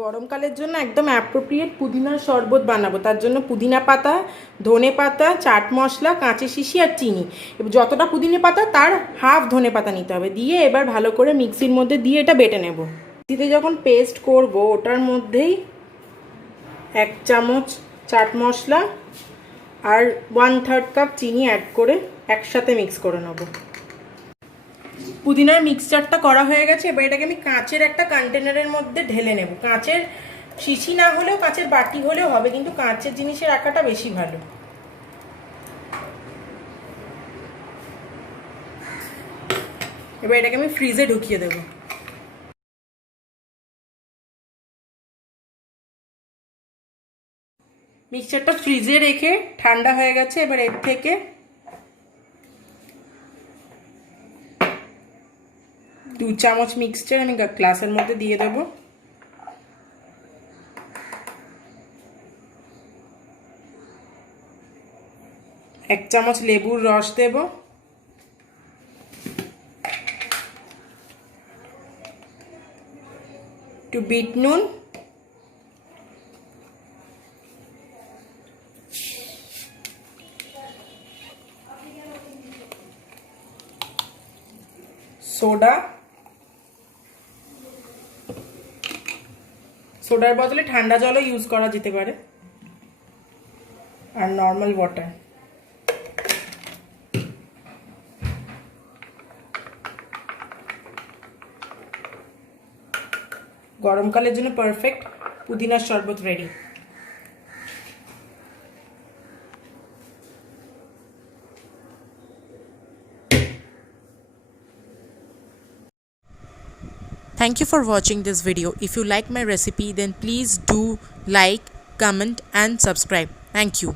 গরমকালের জন্য একদম অ্যাপ্রোপ্রিয়েট পুদিনার শরবত বানাবো। তার জন্য পুদিনা পাতা, ধনে পাতা, চাট মশলা, কাঁচি শিশি আর চিনি। এবার যতটা পুদিনা পাতা তার হাফ ধনে পাতা নিতে হবে, দিয়ে এবার ভালো করে মিক্সির মধ্যে দিয়ে এটা বেটে নেব। মিক্সিতে যখন পেস্ট করব ওটার মধ্যেই 1 চামচ চাট মশলা আর 1/3 কাপ চিনি অ্যাড করে একসাথে মিক্স করে নেব। পুদিনার মিক্সচারটা করা হয়ে গেছে। এবার এটাকে আমি কাঁচের একটা কন্টেনারের মধ্যে ঢেলে নেব। কাঁচের শিশি না হলেও কাঁচের বাটি হলেও হবে, কিন্তু কাঁচের জিনিসে রাখাটা বেশি ভালো। এবার এটাকে আমি ফ্রিজে ঢুকিয়ে দেব। মিক্সচারটা ফ্রিজে রেখে ঠান্ডা হয়ে গেছে। এবার এর থেকে 2 চামচ মিক্সচার আমি গ্লাসের মধ্যে দিয়ে দেব। এক চামচ লেবুর রস দেব। একটু বিট নুন, সোডা, সোডার বদলে ঠান্ডা জলও ইউজ করা যেতে পারে, আর নর্মাল ওয়াটার। গরমকালের জন্য পারফেক্ট পুদিনার শরবত ready. Thank you for watching this video. If you like my recipe, then please do like, comment and subscribe. Thank you.